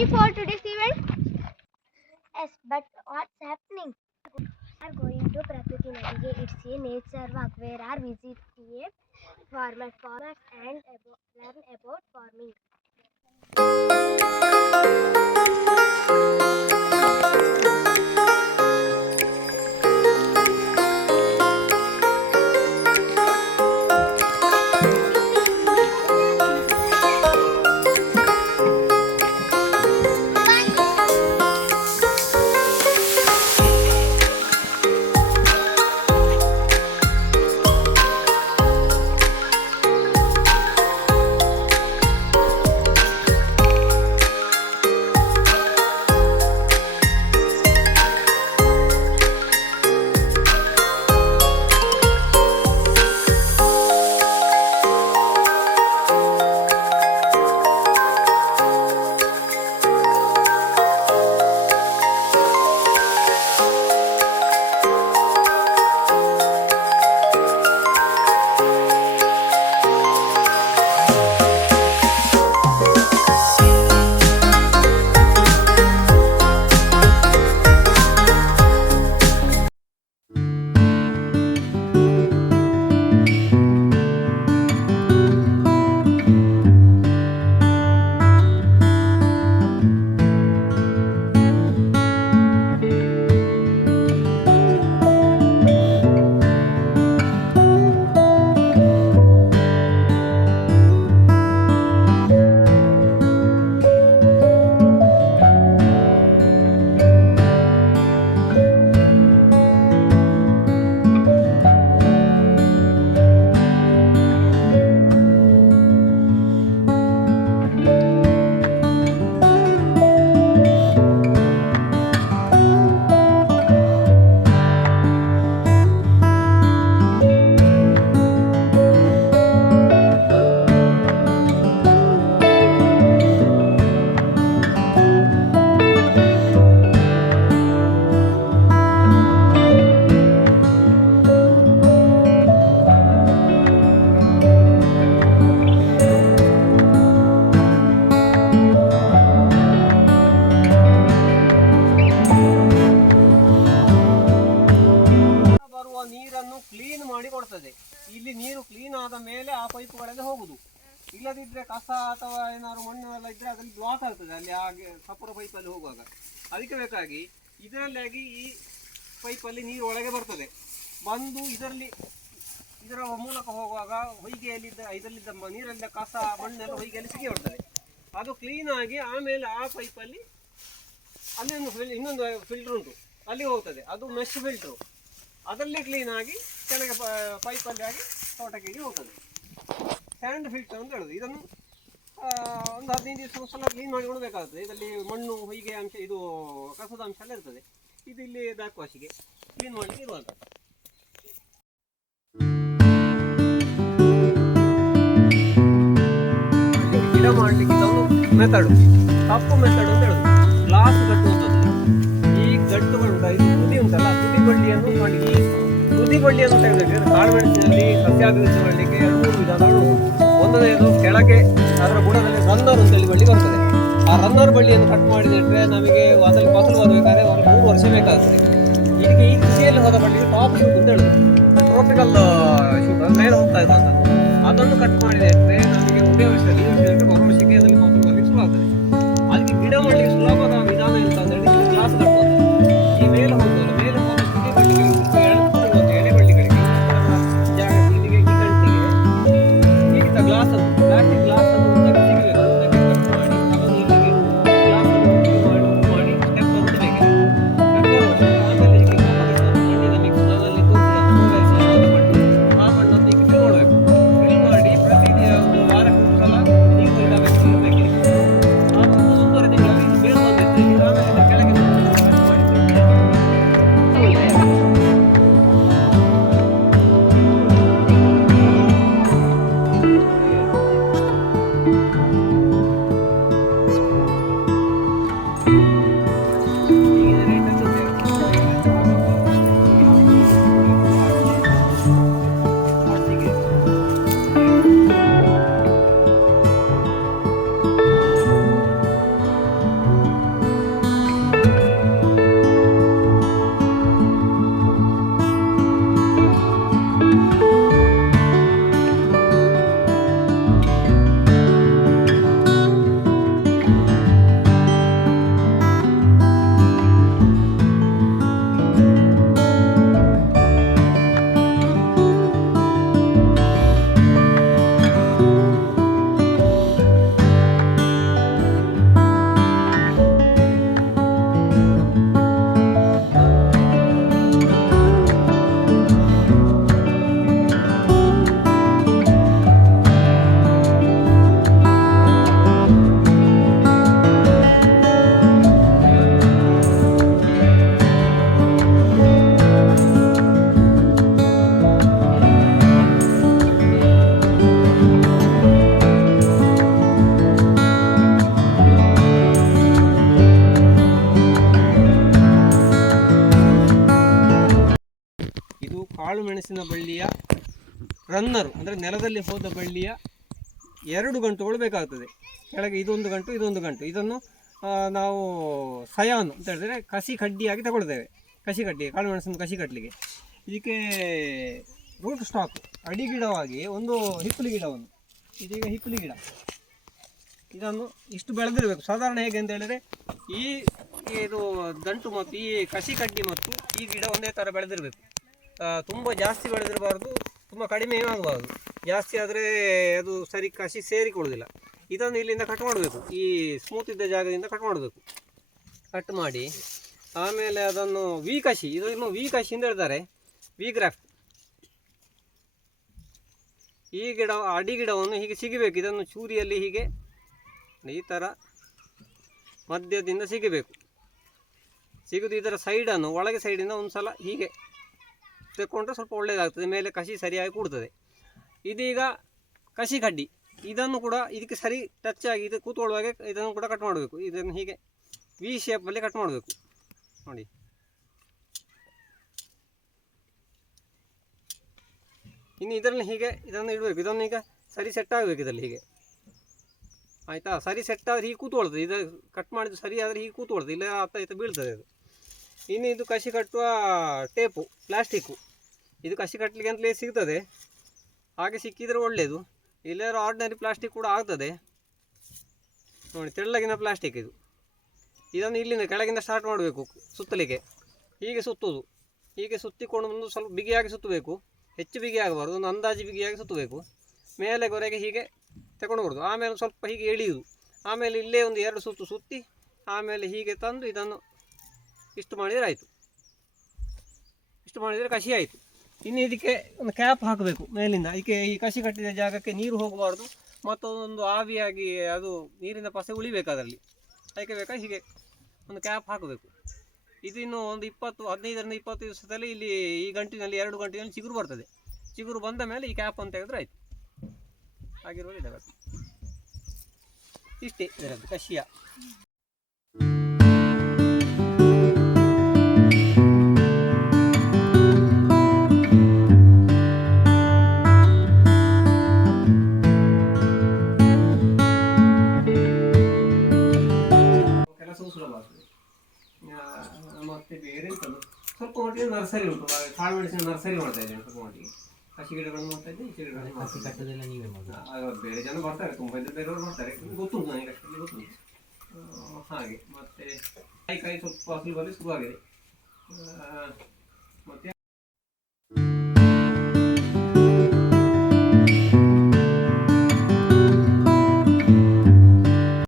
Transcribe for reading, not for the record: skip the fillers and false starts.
ready for today's event? Yes, but what's happening? We are going to Prakriti Nadige. It's a nature walk where our visit a farmer and learn about farming. ನೀರನ್ನು clean ಮಾಡಿ ಕೊಡ್ತದೆ. ಇಲ್ಲಿ ನೀರು clean ಆದ ಮೇಲೆ ಆ ಪೈಪ್ಗಳಲ್ಲಿ ಹೋಗುದು. ಇಲ್ಲದಿದ್ರೆ ಕಸ ಅಥವಾ ಏನಾದ್ರು ಮಣ್ಣು ಎಲ್ಲ ಇದ್ರೆ ಅದ್ರಲ್ಲಿ ಬ್ಲಾಕ್ ಆಗ್ತದೆ ಅಲ್ಲಿ ಹಾಗೆ ಸಪುರ ಪೈಪಲ್ಲಿ ಹೋಗುವಾಗ. ಅದಕ್ಕೆ ಬೇಕಾಗಿ ಇದರಲ್ಲಾಗಿ ಈ ಪೈಪಲ್ಲಿ ನೀರು ಒಳಗೆ ಬರ್ತದೆ, ಬಂದು ಇದರ ಮೂಲಕ ಹೋಗುವಾಗ ಹೊಯ್ಗೆಯಲ್ಲಿದ್ದ ಇದರಲ್ಲಿದ್ದ ನೀರಲ್ಲಿದ್ದ ಕಸ ಮಣ್ಣೆಲ್ಲ ಹೊಯ್ಗೆಯಲ್ಲಿ ಸಿಗಿ ಬರ್ತದೆ. ಅದು ಕ್ಲೀನ್ ಆಗಿ ಆಮೇಲೆ ಆ ಪೈಪಲ್ಲಿ ಅಲ್ಲಿ ಇನ್ನೊಂದು ಫಿಲ್ಟರ್ ಉಂಟು, ಅಲ್ಲಿ ಹೋಗ್ತದೆ. ಅದು ಮೆಶ್ ಫಿಲ್ಟ್ರು, ಅದರಲ್ಲಿ ಕ್ಲೀನ್ ಆಗಿ ಕೆಳಗೆ ಪೈಪಲ್ಲಿ ಆಗಿ ತೋಟಕ್ಕೆ ಹೋಗ್ತದೆ. ಸ್ಯಾಂಡ್ ಫಿಲ್ಟರ್ ಅಂತ ಹೇಳೋದು. ಇದನ್ನು ಒಂದು 15 ದಿವಸ ಸಲ ಕ್ಲೀನ್ ಮಾಡಿ ಕೊಡಬೇಕಾಗ್ತದೆ. ಇದರಲ್ಲಿ ಮಣ್ಣು ಹೊಯ್ಗೆ ಅಂಶ ಇದು ಕಸದ ಅಂಶ ಎಲ್ಲ ಇರ್ತದೆ. ಇದು ಇಲ್ಲಿ ಬ್ಯಾಕ್ ವಾಶಿಗೆ ಕ್ಲೀನ್ ಮಾಡಲಿಕ್ಕೆ ಇರುವಂಥ ಗಿಡ ಮಾಡಲಿಕ್ಕೆ ಇದೊಂದು ಮೆಥಡು, ತಪ್ಪು ಮೆಥಡ್ ಅಂತ ಹೇಳೋದು. ಗ್ಲಾಸ್ ಕಟ್ಟುವಂಥದ್ದು. ಈ ಗಟ್ಟುಗಳು ಇದು ತುದಿ ಉಂಟಲ್ಲ, ತುದಿ ಬಳ್ಳಿಯನ್ನು ಮಾಡಿ ಈ ತುದಿ ಬಳ್ಳಿಯನ್ನು ತೆಗೆದಿಟ್ಟರೆ ಕಾಳುಮೆಣಸಿನಲ್ಲಿ ಸಸ್ಯಾಭಿವೃದ್ಧಿ ಮಾಡಲಿಕ್ಕೆ 2-3 ವಿಧಾನಗಳು. ಒಂದನೇದು ಕೆಳಗೆ ಅದರ ಬುಡದಲ್ಲಿ ರನ್ನರ್ ಅಂತೇಳಿ ಬಳ್ಳಿ ಬರ್ತದೆ. ಆ ರನ್ನರ್ ಬಳ್ಳಿಯನ್ನು ಕಟ್ ಮಾಡಿದರೆ ನಮಗೆ ಅದರಲ್ಲಿ ಫಸಲು ಬರಬೇಕಾದ್ರೆ ಒಂದು 3 ವರ್ಷ ಬೇಕಾಗ್ತದೆ. ಇದಕ್ಕೆ ಈ ತುದಿಯಲ್ಲಿ ಹೋದ ಬಳ್ಳಿಗೆ ಟಾಪ್ ಶೂಟ್ ಅಂತ ಹೇಳುದು, ಟ್ರಾಪಿಕಲ್ ಶೂಟ್ ಮೇಲೆ ಹೋಗ್ತಾ ಇರುವಂಥದ್ದು. ಅದನ್ನು ಕಟ್ ಮಾಡಿದರೆ ನಮಗೆ ಒಂದೇ ವರ್ಷದಲ್ಲಿ ಈ ವರ್ಷಕ್ಕೆ ಬರೋ ವರ್ಷಕ್ಕೆ ಅದರಲ್ಲಿ ಫಸಲು ಬರಲಿಕ್ಕೆ ಶುರು ಆಗ್ತದೆ. ಅದಕ್ಕೆ ಗಿಡ ಮಾಡಲಿಕ್ಕೆ ಸುಲಭದ ವಿಧಾನ ಎಂತ ಅಂದರೆ ಗ್ಲಾಸ್ ಕಟ್ಟುವಂಥದ್ದು. ಈ ಮೇಲೆ ಹೋಗೋದು ಮೇಲೆ ಹೋದ ತುದಿ ಬಳ್ಳಿಗಳಿಗೆ ಎಳೆ ಬಳ್ಳಿಗಳಿಗೆ ಜಾಗ ಇಲ್ಲಿಗೆ ಈ ಗಂಟೆಗೆ ಈಗಿದ್ದ ಗ್ಲಾಸ್ ಅನ್ನು ಪ್ಲಾಸ್ಟಿಕ್ ಗ್ಲಾಸ್ ಅನ್ನು ಕಟ್ ಮಾಡಿ ಅದನ್ನು ಇಲ್ಲಿಗೆ ಗ್ಲಾಸ್ ಅನ್ನು ಮಾಡಿ ಸ್ಟೆಪ್ ಅಂತ ಬೇಕು. ಆಮೇಲೆ ಹೀಗೆ ಮಣ್ಣಿನ ಮಿಕ್ಸ್ ಅದರಲ್ಲಿ ತೋರಿಸಿ ಆ ಮಣ್ಣನ್ನು ಈಗ ಫಿಲ್ ಮಾಡಬೇಕು. ಫಿಲ್ ಮಾಡಿ ಪ್ರತಿ ಒಂದು ವಾರಕ್ಕೆ ಒಂದು ಸಲ ನೀರು ಇಡಬೇಕು. ಆ 1-1.5 ತಿಂಗಳಲ್ಲಿ ಬೇರು ಬಂದಿರ್ತದೆ. ಆಮೇಲೆ ಕೆಳಗೆ ಕಾಳು ಮೆಣಸಿನ ಬಳ್ಳಿಯ ರನ್ನರು ಅಂದರೆ ನೆಲದಲ್ಲಿ ಹೋದ ಬಳ್ಳಿಯ 2 ಗಂಟುಗಳು ಬೇಕಾಗ್ತದೆ. ಕೆಳಗೆ ಇದೊಂದು ಗಂಟು. ಇದನ್ನು ನಾವು ಸಯಾನು ಅಂತ ಹೇಳಿದ್ರೆ ಕಸಿ ಕಡ್ಡಿಯಾಗಿ ತಗೊಳ್ತೇವೆ. ಕಸಿ ಕಡ್ಡಿ, ಕಾಳು ಮೆಣಸನ್ನು ಕಸಿ ಕಟ್ಟಲಿಕ್ಕೆ. ಇದಕ್ಕೆ ರೂಟ್ ಸ್ಟಾಕ್ ಅಡಿಗಿಡವಾಗಿ ಒಂದು ಹಿಪ್ಪಲಿ ಗಿಡವನ್ನು, ಇದೀಗ ಹಿಪ್ಪಲಿ ಗಿಡ, ಇದನ್ನು ಇಷ್ಟು ಬೆಳೆದಿರಬೇಕು. ಸಾಧಾರಣ ಹೇಗೆ ಅಂತ ಹೇಳಿದರೆ ಇದು ದಂಟು ಮತ್ತು ಈ ಕಸಿ ಕಡ್ಡಿ ಮತ್ತು ಈ ಗಿಡ ಒಂದೇ ಥರ ಬೆಳೆದಿರಬೇಕು. ತುಂಬ ಜಾಸ್ತಿ ಬೆಳೆದಿರಬಾರ್ದು, ತುಂಬ ಕಡಿಮೆ ಆಗಬಾರ್ದು. ಜಾಸ್ತಿ ಆದರೆ ಅದು ಸರಿ ಕಸಿ ಸೇರಿಕೊಳ್ಳೋದಿಲ್ಲ. ಇದನ್ನು ಇಲ್ಲಿಂದ ಕಟ್ ಮಾಡಬೇಕು, ಈ ಸ್ಮೂತ್ ಇದ್ದ ಜಾಗದಿಂದ ಕಟ್ ಮಾಡಬೇಕು. ಕಟ್ ಮಾಡಿ ಆಮೇಲೆ ಅದನ್ನು ವಿ ಕಸಿ, ಇದನ್ನು ವಿ ಕಸಿ ಅಂತ ಹೇಳ್ತಾರೆ, ವಿ ಗ್ರಾಫ್ಟ್. ಈ ಗಿಡ ಅಡಿ ಗಿಡವನ್ನು ಹೀಗೆ ಸಿಗಬೇಕು. ಇದನ್ನು ಚೂರಿಯಲ್ಲಿ ಹೀಗೆ ಈ ಥರ ಮಧ್ಯದಿಂದ ಸಿಗಬೇಕು. ಸಿಗೋದು ಇದರ ಸೈಡನ್ನು ಒಳಗೆ ಸೈಡಿಂದ ಒಂದು ಸಲ ಹೀಗೆ ತೆಕ್ಕೊಂಡ್ರೆ ಸ್ವಲ್ಪ ಒಳ್ಳೆಯದಾಗ್ತದೆ, ಮೇಲೆ ಕಸಿ ಸರಿಯಾಗಿ ಕೂಡ್ತದೆ. ಇದೀಗ ಕಸಿ ಕಡ್ಡಿ, ಇದನ್ನು ಕೂಡ ಇದಕ್ಕೆ ಸರಿ ಟಚ್ ಆಗಿ ಇದು ಕೂತ್ಕೊಳ್ಳುವಾಗ ಇದನ್ನು ಕೂಡ ಕಟ್ ಮಾಡಬೇಕು. ಇದನ್ನು ಹೀಗೆ ವಿ ಶೇಪಲ್ಲಿ ಕಟ್ ಮಾಡಬೇಕು ನೋಡಿ. ಇನ್ನು ಇದರಲ್ಲಿ ಹೀಗೆ ಇದನ್ನು ಇಡಬೇಕು. ಇದನ್ನು ಈಗ ಸರಿ ಸೆಟ್ ಆಗಬೇಕು ಇದರಲ್ಲಿ ಹೀಗೆ, ಆಯಿತಾ? ಸರಿ ಸೆಟ್ ಆದರೆ ಹೀಗೆ ಕೂತ್ಕೊಳ್ತದೆ. ಇದು ಕಟ್ ಮಾಡಿದ್ದು ಸರಿ ಆದರೆ ಹೀಗೆ ಕೂತ್ಕೊಳ್ತದೆ, ಇಲ್ಲ ಅತ್ತ ಬೀಳ್ತದೆ ಅದು. ಇನ್ನು ಇದು ಕಸಿ ಕಟ್ಟುವ ಟೇಪು, ಪ್ಲಾಸ್ಟಿಕ್ಕು. ಇದು ಕಸಿ ಕಟ್ಟಲಿಕ್ಕೆ ಅಂತಲೇ ಸಿಗ್ತದೆ, ಹಾಗೆ ಸಿಕ್ಕಿದರೆ ಒಳ್ಳೆಯದು. ಇಲ್ಲಾದ್ರೂ ಆರ್ಡಿನರಿ ಪ್ಲಾಸ್ಟಿಕ್ ಕೂಡ ಆಗ್ತದೆ ನೋಡಿ, ತೆಳ್ಳಗಿನ ಪ್ಲಾಸ್ಟಿಕ್ ಇದು. ಇದನ್ನು ಇಲ್ಲಿಂದ ಕೆಳಗಿಂದ ಸ್ಟಾರ್ಟ್ ಮಾಡಬೇಕು ಸುತ್ತಲಿಕ್ಕೆ. ಹೀಗೆ ಸುತ್ತೋದು, ಹೀಗೆ ಸುತ್ತಿಕೊಂಡು ಬಂದು ಸ್ವಲ್ಪ ಬಿಗಿಯಾಗಿ ಸುತ್ತಬೇಕು, ಹೆಚ್ಚು ಬಿಗಿ ಆಗಬಾರ್ದು, ಒಂದು ಅಂದಾಜು ಬಿಗಿಯಾಗಿ ಸುತ್ತಬೇಕು. ಮೇಲೆವರೆಗೆ ಹೀಗೆ ತಗೊಂಡು ಬರೋದು, ಆಮೇಲೆ ಸ್ವಲ್ಪ ಹೀಗೆ ಎಳೆಯುವುದು, ಆಮೇಲೆ ಇಲ್ಲೇ ಒಂದು 2 ಸುತ್ತು ಸುತ್ತಿ ಆಮೇಲೆ ಹೀಗೆ ತಂದು ಇದನ್ನು ಇಷ್ಟು ಮಾಡಿದರೆ ಆಯಿತು. ಇಷ್ಟು ಮಾಡಿದರೆ ಕಸಿ ಆಯಿತು. ಇನ್ನು ಇದಕ್ಕೆ ಒಂದು ಕ್ಯಾಪ್ ಹಾಕಬೇಕು ಮೇಲಿಂದ. ಇದಕ್ಕೆ ಈ ಕಸಿ ಕಟ್ಟಿದ ಜಾಗಕ್ಕೆ ನೀರು ಹೋಗಬಾರ್ದು, ಮತ್ತೊಂದು ಆವಿಯಾಗಿ ಅದು ನೀರಿನ ಪಸೆ ಉಳಿಬೇಕು ಅದರಲ್ಲಿ. ಅದಕ್ಕೆ ಬೇಕಾ ಹೀಗೆ ಒಂದು ಕ್ಯಾಪ್ ಹಾಕಬೇಕು. ಇದಿನ್ನು ಒಂದು 15ರಿಂದ 20 ದಿವಸದಲ್ಲಿ ಇಲ್ಲಿ ಈ ಗಂಟಿನಲ್ಲಿ 2 ಗಂಟಿನಲ್ಲಿ ಚಿಗುರು ಬರ್ತದೆ. ಚಿಗುರು ಬಂದ ಮೇಲೆ ಈ ಕ್ಯಾಪ್ ಅಂತ ತೆಗೆದ್ರೆ ಆಯಿತು. ಆಗಿರುವಾಗ ಇದಾಗುತ್ತೆ. ಇಷ್ಟೇ ಇದರದ್ದು ಕಷಿಯ. ಕೆಲಸವೂ ಸುಲಭ ಆಗ್ತದೆ. ಮತ್ತೆ ಬೇರೆ ಎಂಥದ್ದು ಸ್ವಲ್ಪ ಮಟ್ಟಿಗೆ ನರ್ಸರಿ ಉಂಟು, ಕಾಳು ಮೆಣಸಿನ ನರ್ಸರಿ ಮಾಡ್ತಾ ಇದ್ದೇನೆ. ಸ್ವಲ್ಪ ಮಟ್ಟಿಗೆ ಕಸಿ ಗಿಡಗಳನ್ನು ಮಾಡ್ತಾ ಇದ್ದೇನೆ. ಈಚೆ ಗಿಡಗಳನ್ನು ಕಸಿ ಕಟ್ಟೋದೆಲ್ಲ ನೀವೇ ಮಾಡೋದು? ಬೇರೆ ಜನ ಬರ್ತಾರೆ, ತುಂಬ ಇದ್ದು ಬೇರೆಯವರು ಮಾಡ್ತಾರೆ, ಗೊತ್ತುಂಟು ನನಗೆ, ಅಷ್ಟರಲ್ಲಿ ಗೊತ್ತುಂಟು. ಹಾಗೆ ಮತ್ತೆ ಕಾಯಿ ಸ್ವಲ್ಪ ಫಸಲು ಬರಲಿ ಶುರುವಾಗಿದೆ. ಮತ್ತೆ